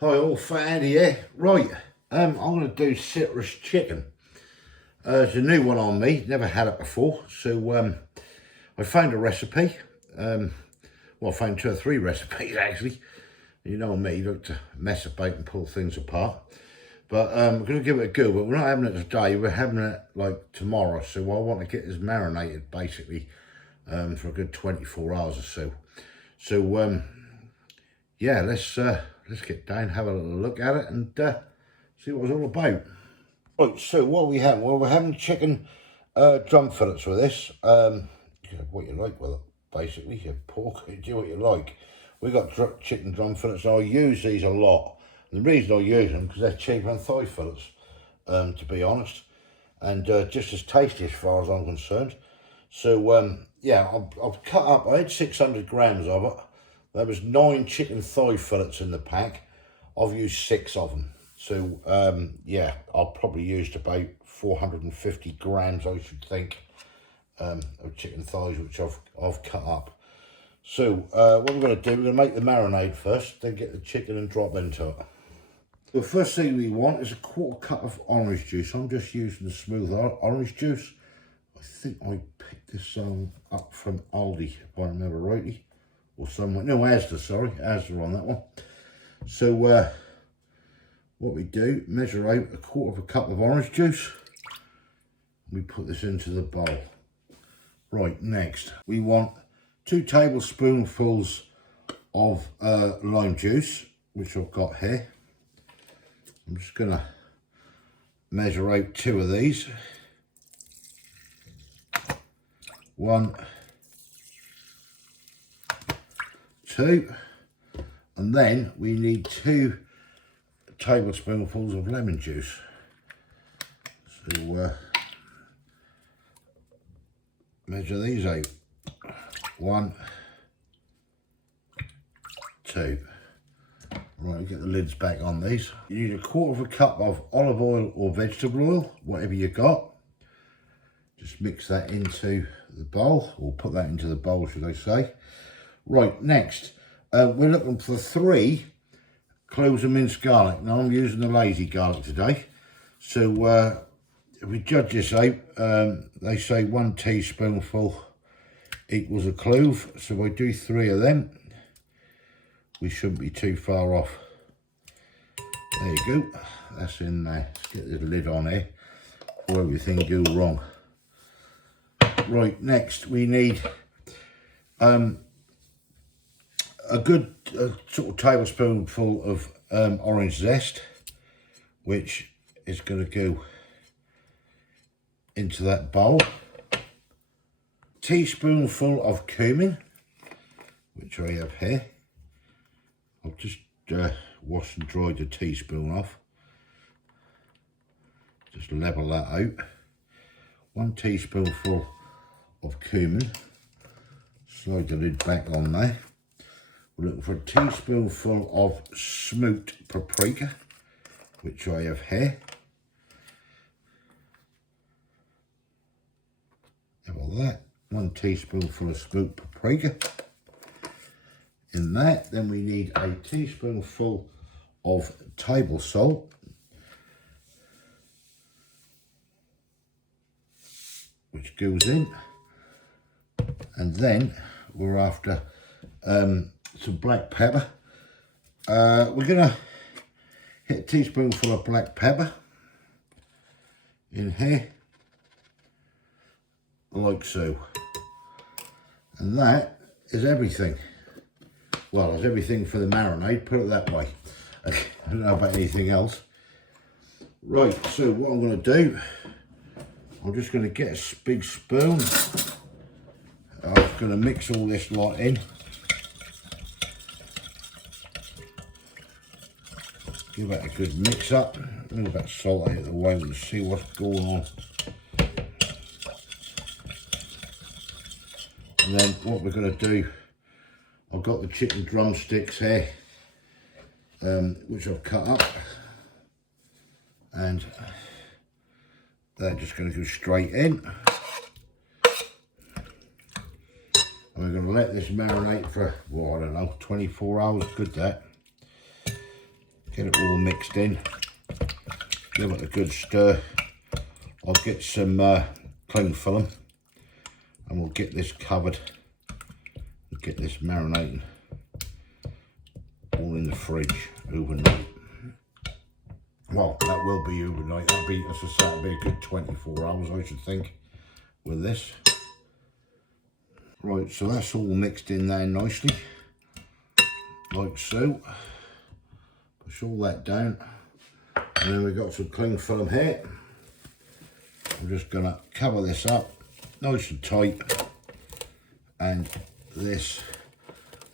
Hi all, Fat Andy here. Right, I'm going to do citrus chicken. It's a new one on me, never had it before. So I found a recipe. Well, I found 2 or 3 recipes actually. You know me, like to mess about and pull things apart. But I'm going to give it a go, but we're not having it today, we're having it like tomorrow. So I want to get this marinated basically for a good 24 hours or so. So yeah, let's get down, have a little look at it and see what it's all about. Right, so what are we having? Well, we're having chicken drum fillets with this. You know, what you like with it, basically. Your pork, you do what you like. We got chicken drum fillets. I use these a lot. And the reason I use them because they're cheaper than thigh fillets, to be honest, and just as tasty as far as I'm concerned. So yeah, I've cut up. I had 600 grams of it. There was 9 chicken thigh fillets in the pack. I've used 6 of them. So yeah, I've probably used about 450 grams, I should think, of chicken thighs, which I've cut up. So what we're going to do, we're going to make the marinade first, then get the chicken and drop into it. The first thing we want is a 1/4 cup of orange juice. I'm just using the smooth orange juice. I think I picked this up from Aldi, if I remember rightly. Or somewhere, no, Asda, sorry, Asda on that one. So what we do, measure out 1/4 cup of orange juice. We put this into the bowl. Right, next we want 2 tablespoonfuls of lime juice, which I've got here. I'm just gonna measure out 2 of these. 1, 2, and then we need 2 tablespoonfuls of lemon juice. So measure these out. 1, 2. Right, get the lids back on these. You need 1/4 cup of olive oil or vegetable oil, whatever you got. Just mix that into the bowl, or put that into the bowl, should I say. Right, next, we're looking for 3 cloves of minced garlic. Now I'm using the lazy garlic today. So if we judge this out, they say 1 teaspoonful equals a clove. So if I do 3 of them, we shouldn't be too far off. There you go, that's in there. Let's get the lid on here before everything goes wrong. Right, next we need a good sort of tablespoonful of orange zest, which is going to go into that bowl. Teaspoonful of cumin, which I have here. I've just washed and dried the teaspoon off. Just level that out. 1 teaspoonful of cumin. Slide the lid back on there. We're looking for a teaspoonful of smoked paprika, which I have here. Have all that. 1 teaspoonful of smoked paprika. In that, then we need a teaspoonful of table salt, which goes in, and then we're after some black pepper. We're gonna hit a teaspoonful of black pepper in here, like so, and that is everything. Well, it's everything for the marinade, put it that way. I don't know about anything else. Right, so what I'm going to do, I'm just going to get a big spoon. I'm going to mix all this lot in. Give that a good mix up. Move that salt out of the way and see what's going on. And then what we're going to do, I've got the chicken drumsticks here, which I've cut up, and they're just going to go straight in. And we're going to let this marinate for, well, I don't know, 24 hours, good that. Get it all mixed in. Give it a good stir. I'll get some cling film and we'll get this covered and get this marinating all in the fridge overnight. Well, that will be overnight. That'll be, as I say, that'll be a good 24 hours, I should think, with this. Right, so that's all mixed in there nicely, like so. Push all that down, and then we've got some cling film here. I'm just gonna cover this up, nice and tight, and this,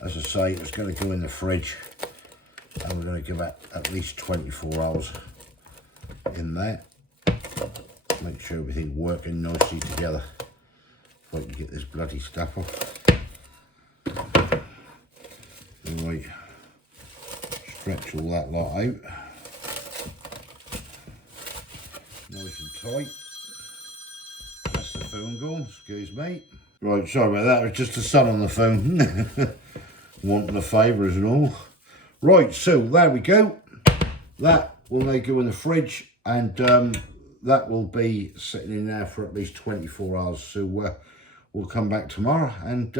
as I say, it's gonna go in the fridge, and we're gonna give it at least 24 hours in there. Make sure everything's working nicely together. If I can get this bloody stuff off. Right, stretch all that lot out. Nice and tight. That's the phone gone, excuse me. Right, sorry about that, it was just the son on the phone. Wanting the favours and all. Right, so there we go. That will now go in the fridge, and that will be sitting in there for at least 24 hours. So we'll come back tomorrow and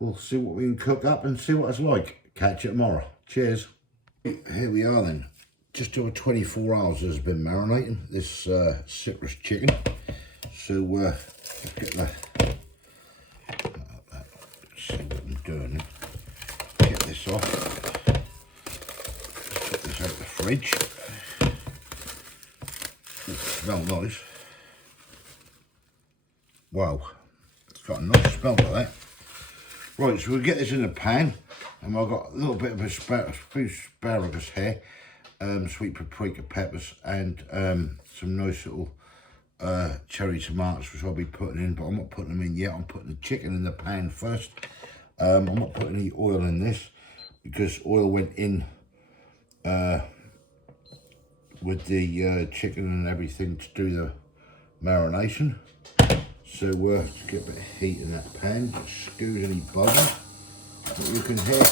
we'll see what we can cook up and see what it's like. Catch you tomorrow. Cheers. Here we are then. Just over 24 hours has been marinating this citrus chicken. So let's get the, see what I'm doing. Get this off. Put this out the fridge. Ooh, smell nice. Wow, it's got a nice smell like that. Right, so we'll get this in a pan, and I've got a little bit of asparagus here, sweet paprika peppers, and some nice little cherry tomatoes, which I'll be putting in, but I'm not putting them in yet. I'm putting the chicken in the pan first. I'm not putting any oil in this because oil went in with the chicken and everything to do the marination. So let's get a bit of heat in that pan, just scoot any buzzing that you can hear.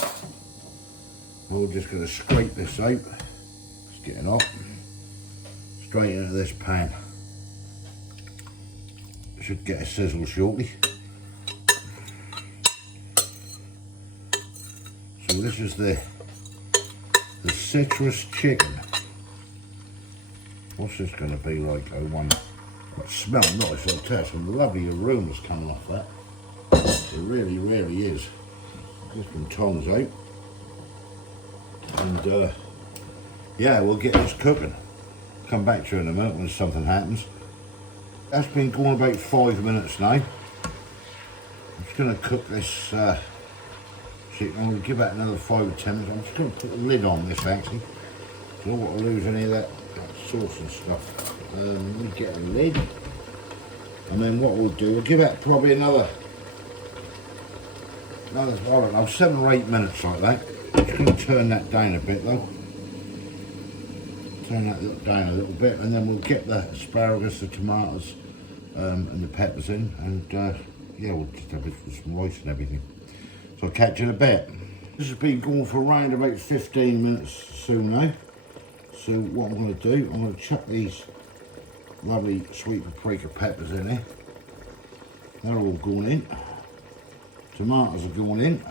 And we're just going to scrape this out. It's getting hot. Straight into this pan. Should get a sizzle shortly. So this is the citrus chicken. What's this going to be like? I wonder. It smells nice, I'll tell you, some lovely aromas coming off that. It really, really is. Get some tongs out. And yeah, we'll get this cooking. Come back to you in a minute when something happens. That's been going about 5 minutes now. I'm just going to cook this chicken. I'm going to give that another 5 or 10 minutes. I'm just going to put the lid on this actually. So I don't want to lose any of that sauce and stuff. Let me get a lid, and then what we'll do, we'll give that probably another I don't know, 7 or 8 minutes like that. I'm just going to turn that down a bit though. Turn that down a little bit, and then we'll get the asparagus, the tomatoes, and the peppers in, and yeah, we'll just have it with some rice and everything. So I'll catch you in a bit. This has been going for around about 15 minutes soon now. So what I'm going to do, I'm going to chuck these lovely sweet paprika peppers in here. They're all going in. Tomatoes are going in.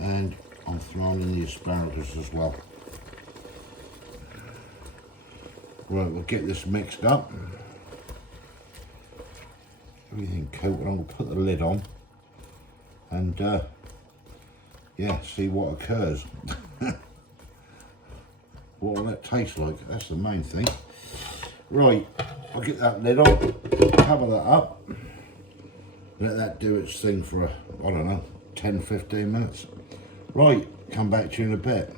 And I'm throwing in the asparagus as well. Right, we'll get this mixed up. Everything coated. I'm going to put the lid on. And yeah, see what occurs. What will that taste like? That's the main thing. Right, I'll get that lid on, cover that up, let that do its thing for, I don't know, 10-15 minutes. Right, come back to you in a bit.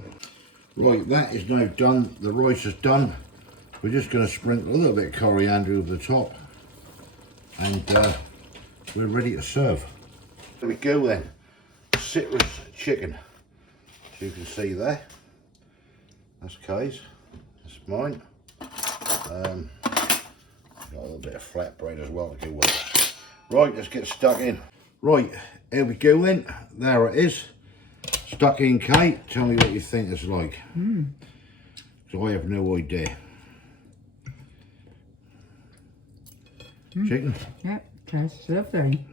Right, that is now done. The rice is done. We're just going to sprinkle a little bit of coriander over the top, and we're ready to serve. There we go then. Citrus chicken. As you can see there. That's Kay's. That's mine. Got a little bit of flatbread as well to go with it. Right, let's get stuck in. Right, here we go then. There it is. Stuck in, Kate. Tell me what you think it's like. So I have no idea. Chicken? Yep, tastes lovely.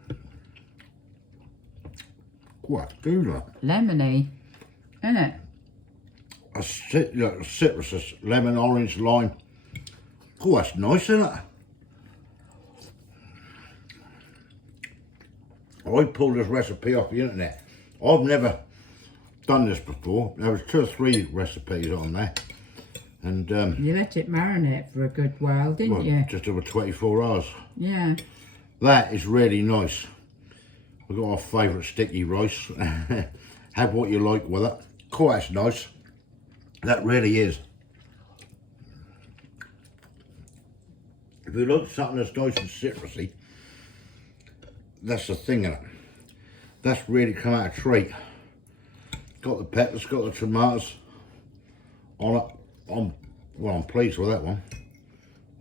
Quite good, that. Lemony, isn't it? A citrus, lemon, orange, lime. Oh, that's nice, isn't it? I pulled this recipe off the internet. I've never done this before. There was 2 or 3 recipes on there. And you let it marinate for a good while, didn't well, you? just over 24 hours. Yeah. That is really nice. We've got our favourite sticky rice. Have what you like with it. Quite nice. That really is. If you like something that's nice and citrusy, that's the thing in it. That's really come out a treat. Got the peppers, got the tomatoes on it. I'm pleased with that one.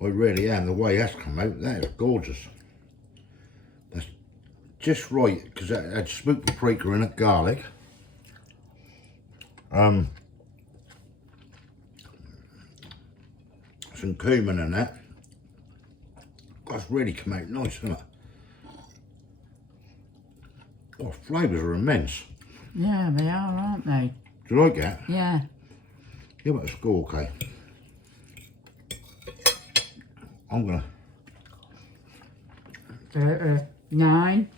I really am. The way that's come out, that is gorgeous. That's just right, because it had smoked paprika in it, garlic. Some cumin in that. That's really come out nice, isn't it? Oh, flavours are immense. Yeah, they are, aren't they? Do you like that? Yeah. Give it a score, okay? I'm gonna... 9.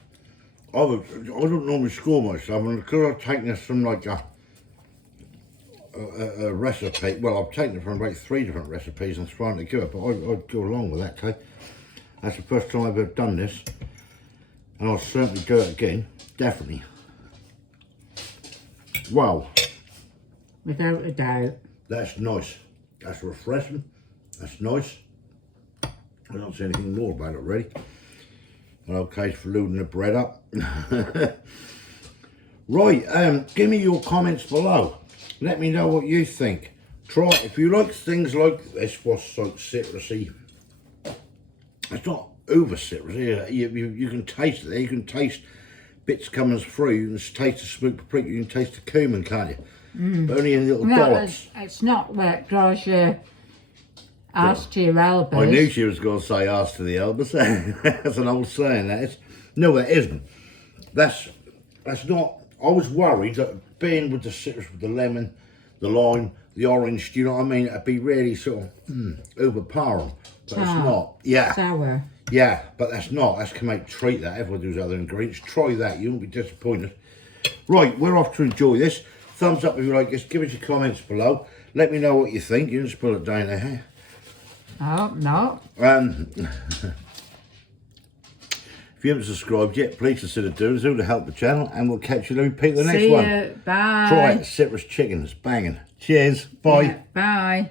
I don't normally score myself, and because I've taken this from like a recipe, well, I've taken it from about 3 different recipes and trying to give it, but I'd go along with that, okay? That's the first time I've ever done this, and I'll certainly do it again, definitely. Wow. Without a doubt. That's nice. That's refreshing. That's nice. I don't see anything more about it, really. And okay for loading the bread up. Right, give me your comments below. Let me know what you think. Try it. If you like things like this, what's like citrusy. It's not over citrusy. You can taste it there. You can taste bits coming through. You can taste the smoked paprika. You can taste the cumin, can't you? But only in little dollops. It's not that draws your arse to your elbows. I knew she was going to say arse to the elbows. That's an old saying, that is. No, that isn't. That's not. I was worried that being with the citrus, with the lemon, the lime, the orange, do you know what I mean? It'd be really sort of overpowering. But it's not. Yeah. Sour. Yeah, but that's not. That's come out treat that. Everyone does other ingredients. Try that. You won't be disappointed. Right, we're off to enjoy this. Thumbs up if you like this. Give us your comments below. Let me know what you think. You can just put it down there. Oh, no. If you haven't subscribed yet, please consider doing so to help the channel, and we'll catch you later. Pick the next one. Bye. Try it. Citrus chicken. It's banging. Cheers. Bye. Yeah, bye.